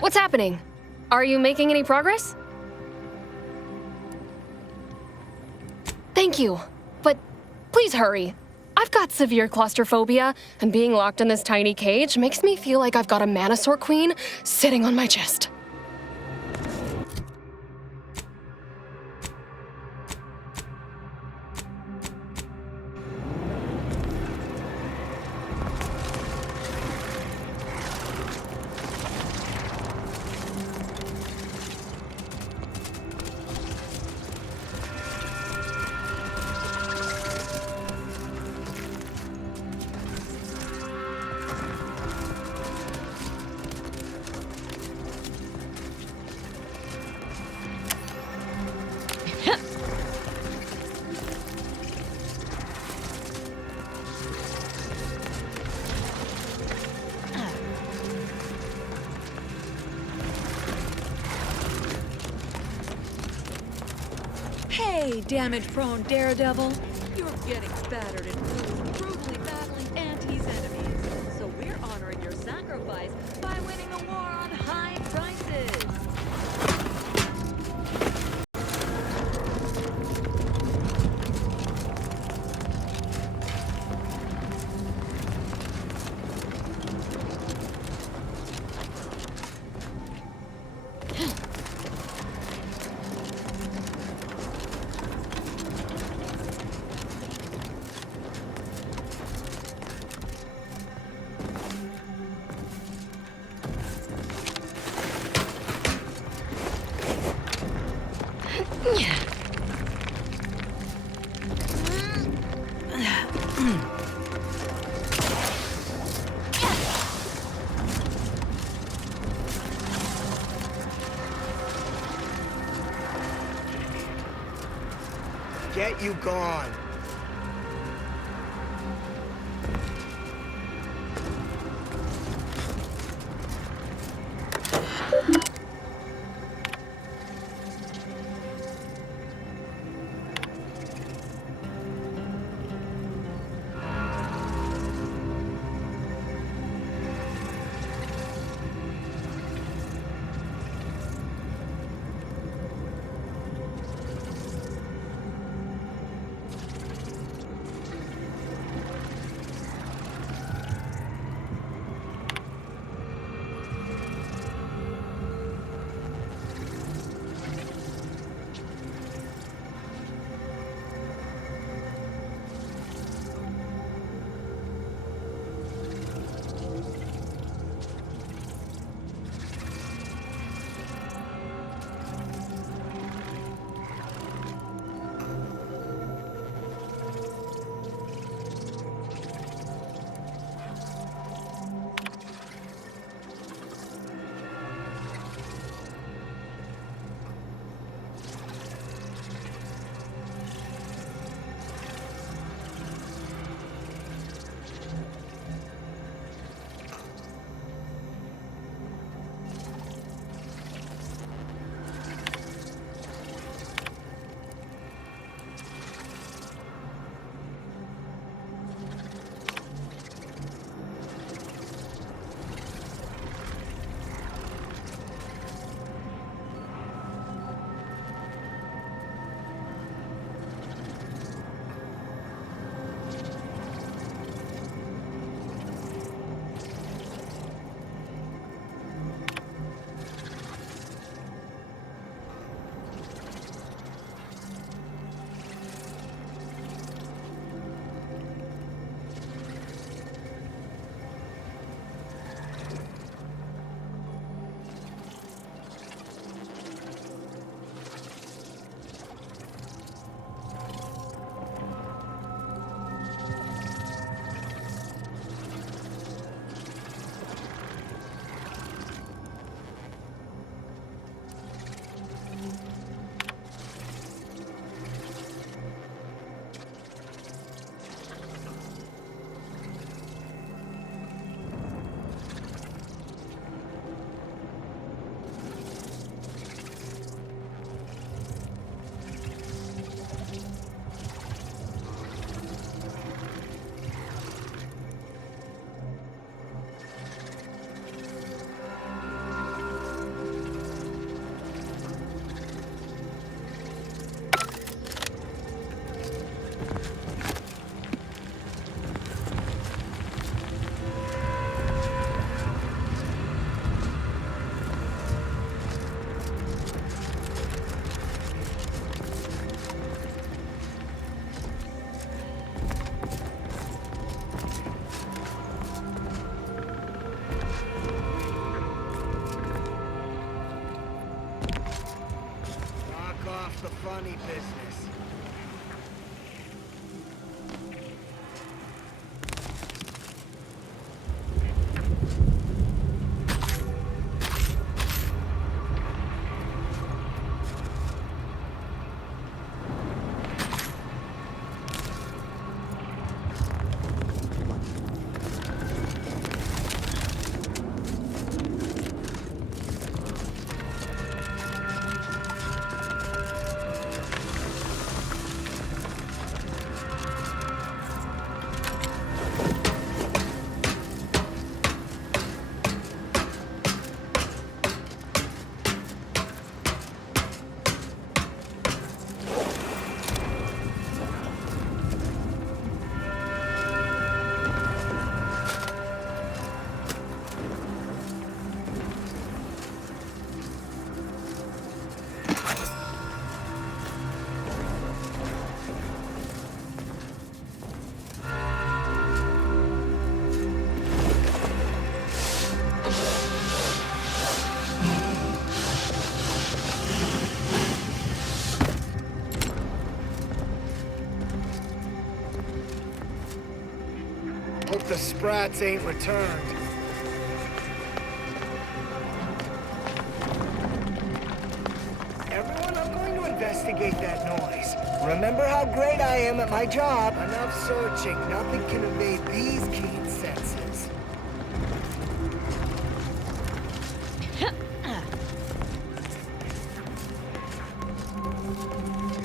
What's happening? Are you making any progress? Thank you, but please hurry. I've got severe claustrophobia, and being locked in this tiny cage makes me feel like I've got a Manosaur Queen sitting on my chest. Hey, damage-prone daredevil. You're getting battered and bruised, brutally battling Auntie's enemies. So we're honoring your sacrifice by winning a war on high prices. Get you gone. Hope the sprats ain't returned. Everyone, I'm going to investigate that noise. Remember how great I am at my job. Enough searching. Nothing can evade these keen senses.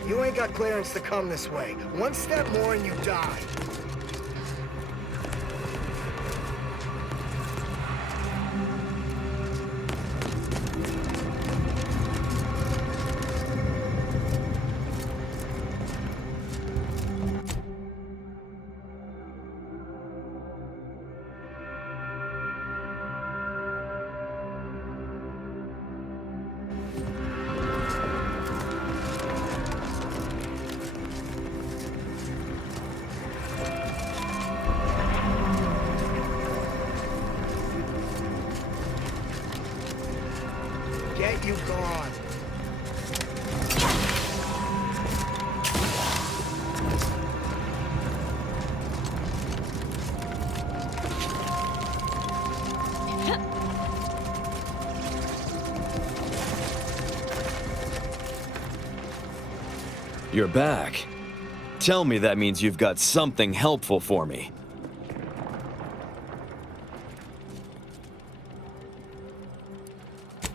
You ain't got clearance to come this way. One step more and you die. Get you gone. You're back. Tell me that means you've got something helpful for me.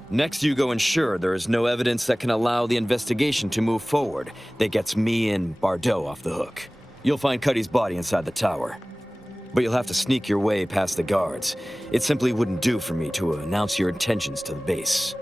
Next, you go ensure there is no evidence that can allow the investigation to move forward that gets me and Bardot off the hook. You'll find Cuddy's body inside the tower. But you'll have to sneak your way past the guards. It simply wouldn't do for me to announce your intentions to the base.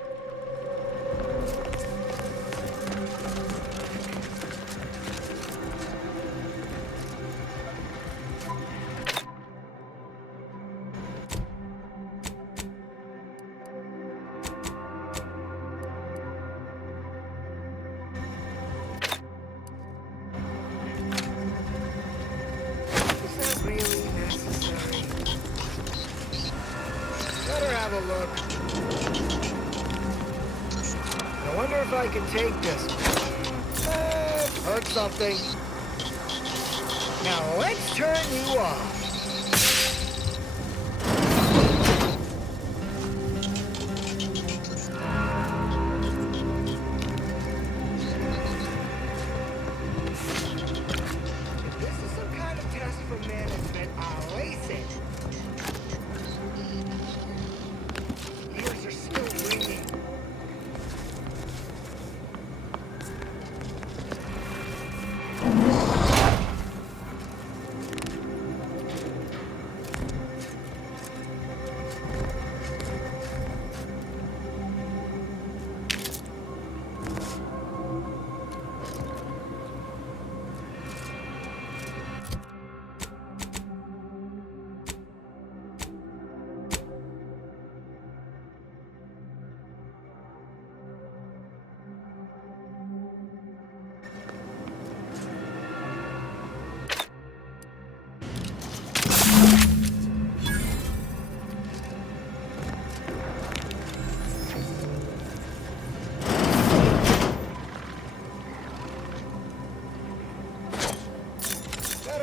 Really necessary. Better have a look. I wonder if I can take this. Heard something. Now let's turn you off.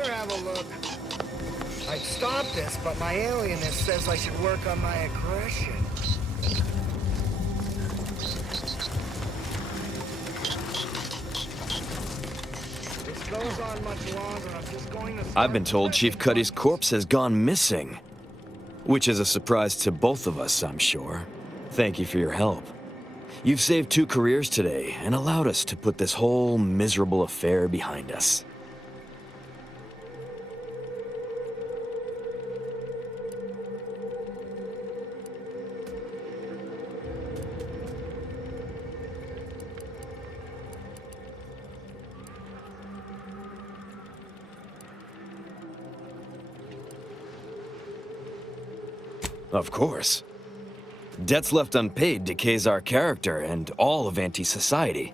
Have a look. I'd stop this, but my alienness says I should work on my aggression. This goes on much longer. I'm just going to... I've been told Chief Cuddy's corpse has gone missing. Which is a surprise to both of us, I'm sure. Thank you for your help. You've saved 2 careers today and allowed us to put this whole miserable affair behind us. Of course. Debts left unpaid decays our character and all of anti-society.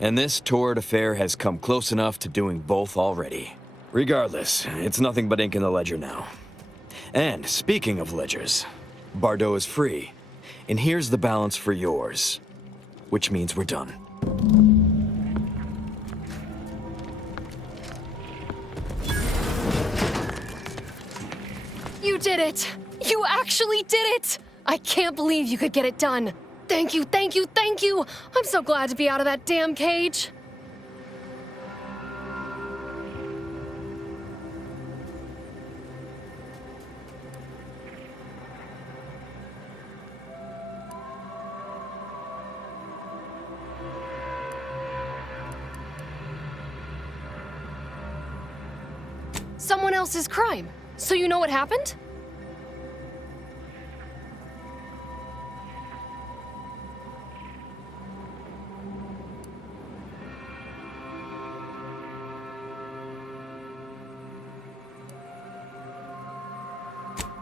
And this torrid affair has come close enough to doing both already. Regardless, it's nothing but ink in the ledger now. And speaking of ledgers, Bardot is free. And here's the balance for yours. Which means we're done. did it! You actually did it! I can't believe you could get it done. Thank you, thank you, thank you! I'm so glad to be out of that damn cage. Someone else's crime. So you know what happened?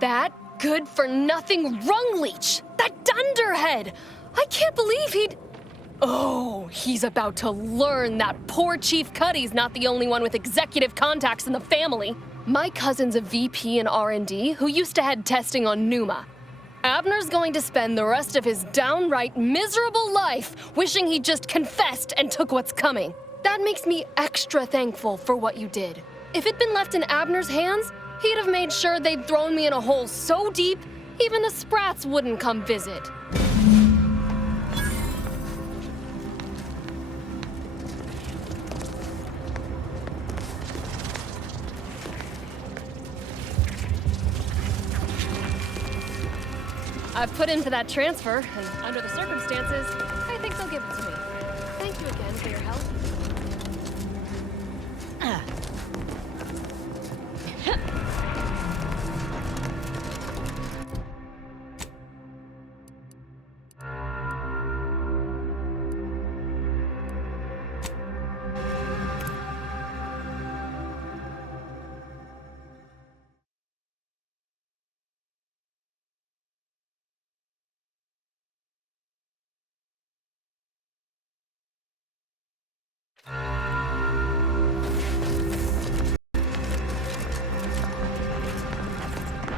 That good-for-nothing rung leech! That dunderhead! I can't believe he'd... Oh, he's about to learn that poor Chief Cuddy's not the only one with executive contacts in the family. My cousin's a VP in R&D who used to head testing on Numa. Abner's going to spend the rest of his downright miserable life wishing he just confessed and took what's coming. That makes me extra thankful for what you did. If it'd been left in Abner's hands, he'd have made sure they'd thrown me in a hole so deep, even the Sprats wouldn't come visit. I've put in for that transfer, and under the circumstances, I think they'll give it to me. Thank you again for your help.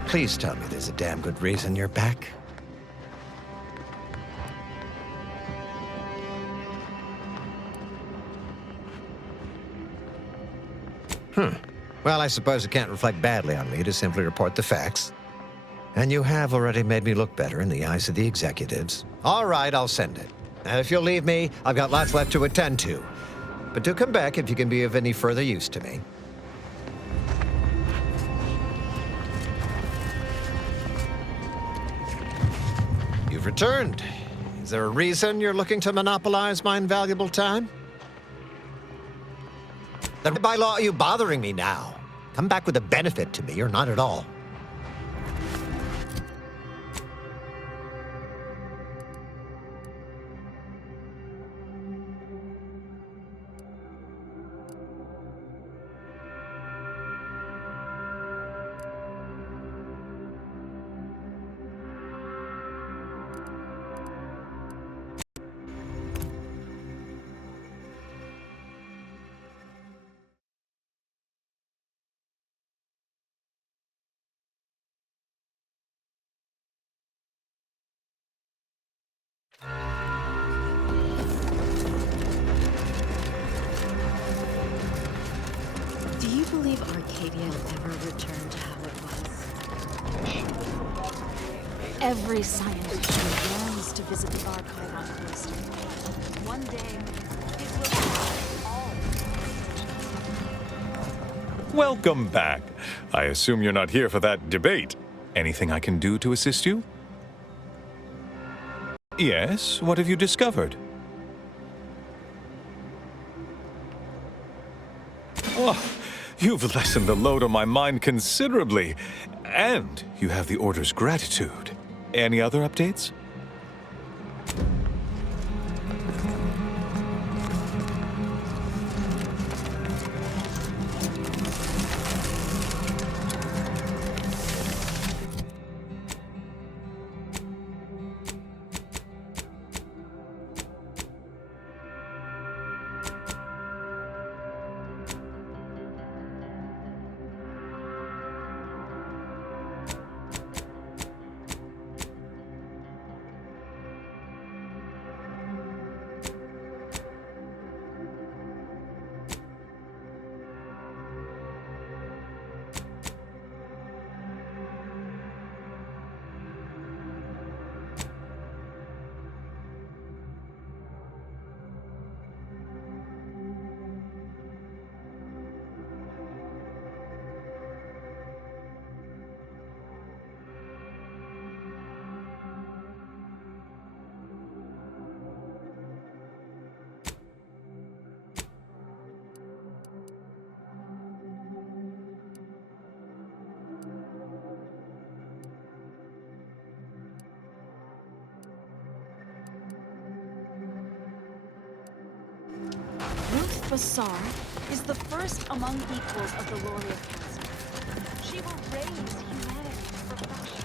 Please tell me there's a damn good reason you're back. Well, I suppose it can't reflect badly on me to simply report the facts. And you have already made me look better in the eyes of the executives. All right, I'll send it. And if you'll leave me, I've got lots left to attend to. But do come back if you can be of any further use to me. You've returned. Is there a reason you're looking to monopolize my invaluable time? Then by law are you bothering me now? Come back with a benefit to me or not at all. Do you believe Arcadia will ever return to how it was? Every scientist yearns to visit the archive on Callisto. One day, it will be all. Welcome back. I assume you're not here for that debate. Anything I can do to assist you? Yes, what have you discovered? Oh, you've lessened the load on my mind considerably. And you have the Order's gratitude. Any other updates? Basar is the first among equals of the Loria Council. She will raise humanity to perfection.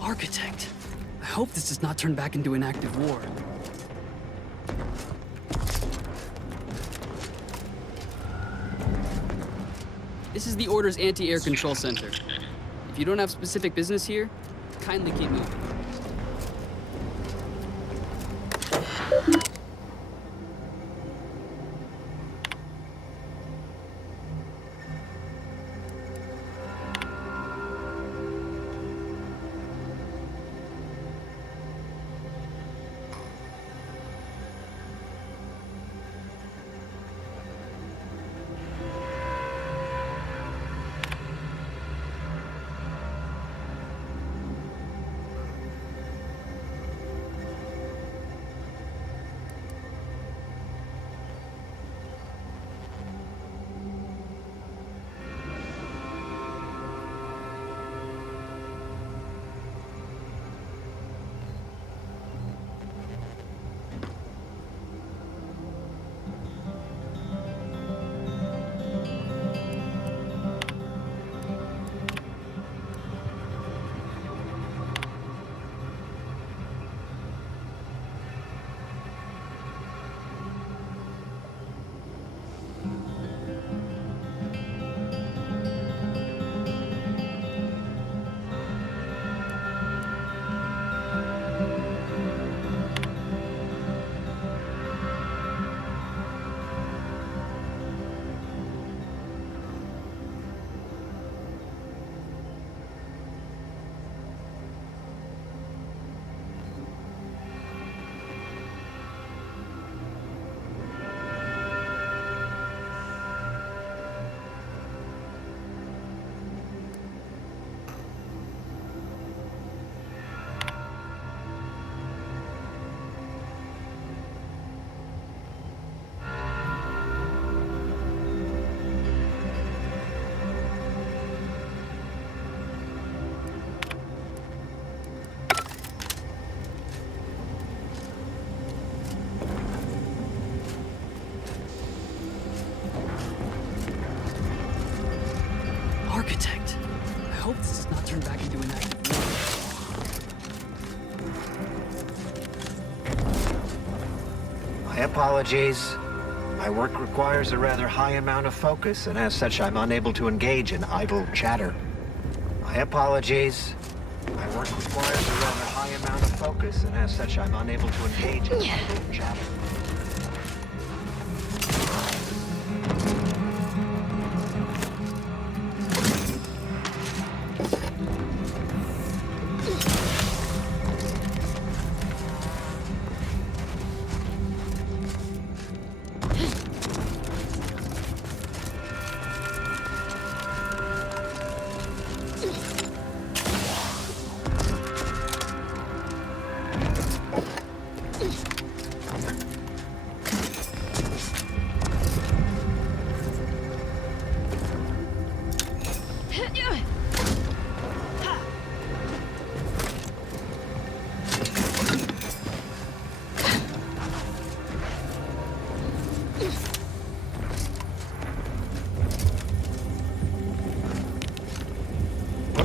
Architect. I hope this does not turn back into an active war. This is the Order's anti-air control center. If you don't have specific business here, kindly keep moving. Architect. I hope this does not turn back into an active war. My apologies. My work requires a rather high amount of focus, and as such, I'm unable to engage in idle chatter. My apologies. My work requires a rather high amount of focus, and as such, I'm unable to engage in idle chatter.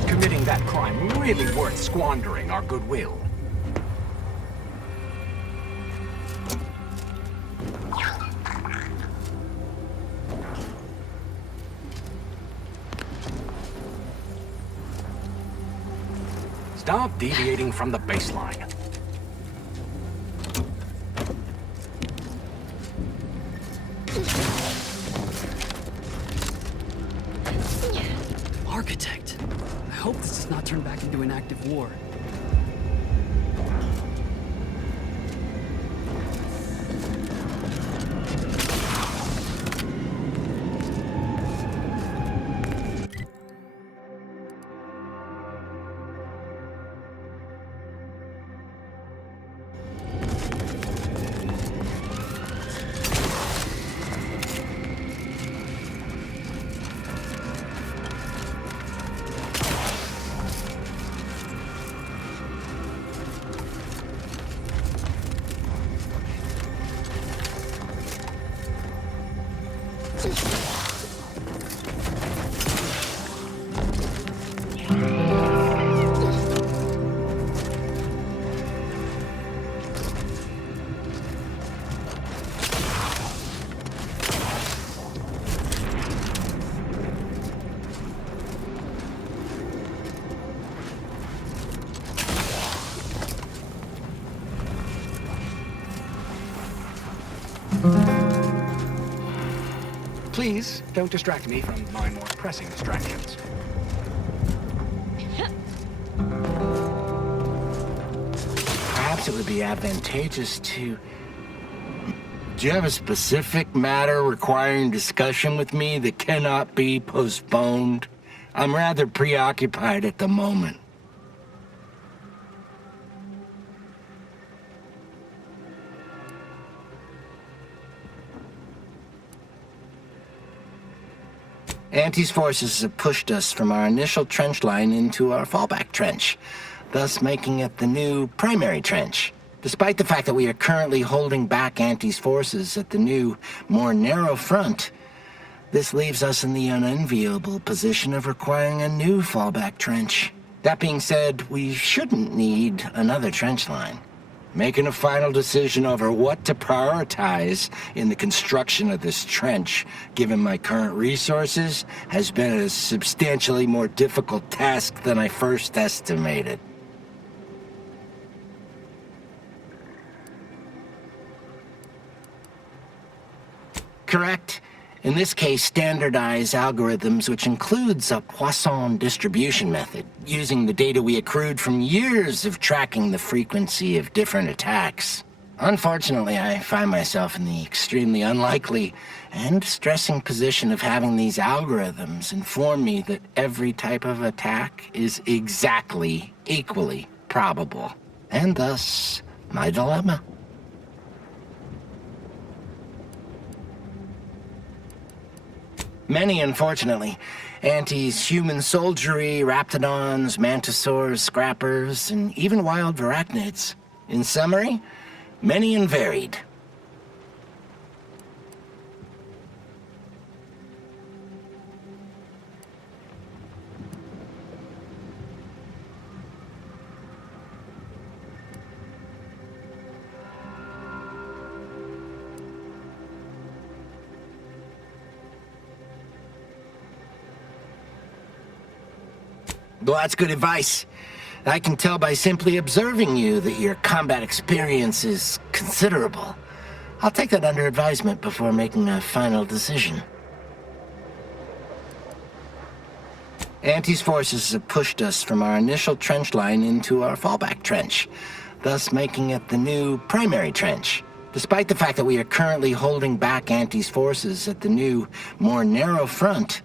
Committing that crime really worth squandering our goodwill? Stop deviating from the baseline. Architect. I hope this does not turn back into an active war. Please, don't distract me from my more pressing distractions. Perhaps it would be advantageous to... Do you have a specific matter requiring discussion with me that cannot be postponed? I'm rather preoccupied at the moment. Auntie's forces have pushed us from our initial trench line into our fallback trench, thus making it the new primary trench. Despite the fact that we are currently holding back Auntie's forces at the new, more narrow front, this leaves us in the unenviable position of requiring a new fallback trench. That being said, we shouldn't need another trench line. Making a final decision over what to prioritize in the construction of this trench, given my current resources, has been a substantially more difficult task than I first estimated. Correct. In this case, standardized algorithms, which includes a Poisson distribution method, using the data we accrued from years of tracking the frequency of different attacks. Unfortunately, I find myself in the extremely unlikely and stressing position of having these algorithms inform me that every type of attack is exactly equally probable, and thus, my dilemma. Many, unfortunately. Auntie's human soldiery, raptidons, mantisaurs, scrappers, and even wild varachnids. In summary, many and varied. Well, that's good advice. I can tell by simply observing you that your combat experience is considerable. I'll take that under advisement before making a final decision. Auntie's forces have pushed us from our initial trench line into our fallback trench, thus making it the new primary trench. Despite the fact that we are currently holding back Auntie's forces at the new, more narrow front,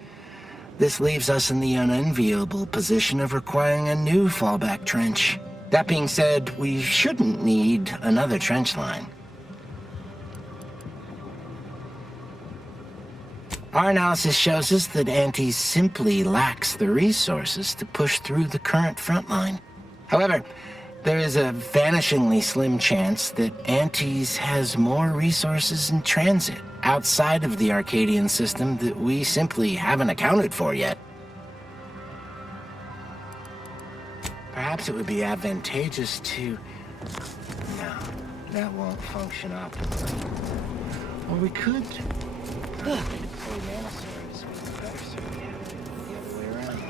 this leaves us in the unenviable position of requiring a new fallback trench. That being said, we shouldn't need another trench line. Our analysis shows us that Auntie simply lacks the resources to push through the current front line. However, there is a vanishingly slim chance that Auntie's has more resources in transit outside of the Arcadian system that we simply haven't accounted for yet. Perhaps it would be advantageous to... No, that won't function optimally. Or we could... deploy Manosaurs with better certainty have it the other way around.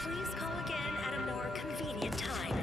Please call again at a more convenient time.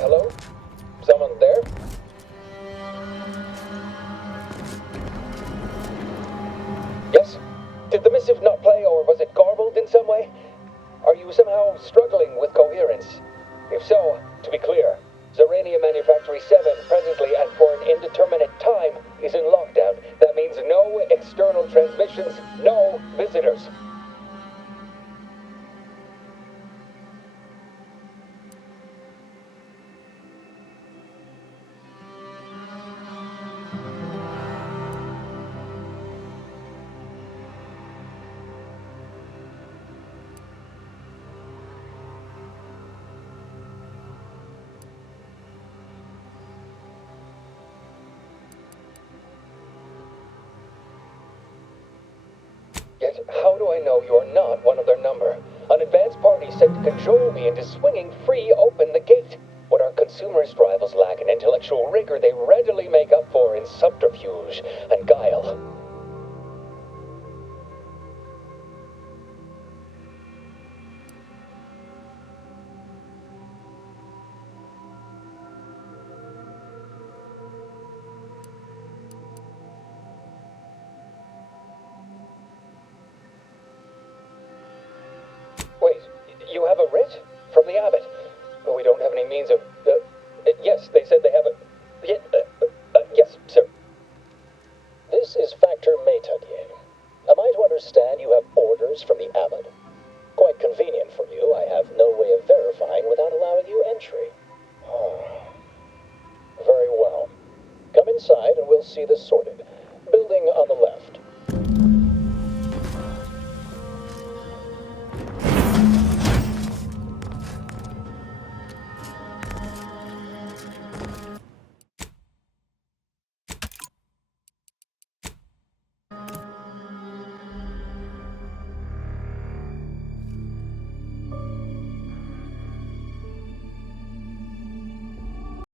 Hello? Someone there? Yes? Did the missive not play, or was it garbled in some way? Are you somehow struggling with coherence? If so, to be clear, Zerania Manufactory 7 presently and for an indeterminate time is in lockdown. That means no external transmissions, no visitors. Yet, how do I know you're not one of their number? An advanced party sent to control me into swinging free open the gate. What our consumerist rivals lack in intellectual rigor, they readily make up for in subterfuge and guile. means of... yes, they said they have a... yes, sir. This is Factor Métadier. Am I to understand you have orders from the Abbot? Quite convenient for you. I have no way of verifying without allowing you entry. Very well. Come inside and we'll see this sorted. Building on the left.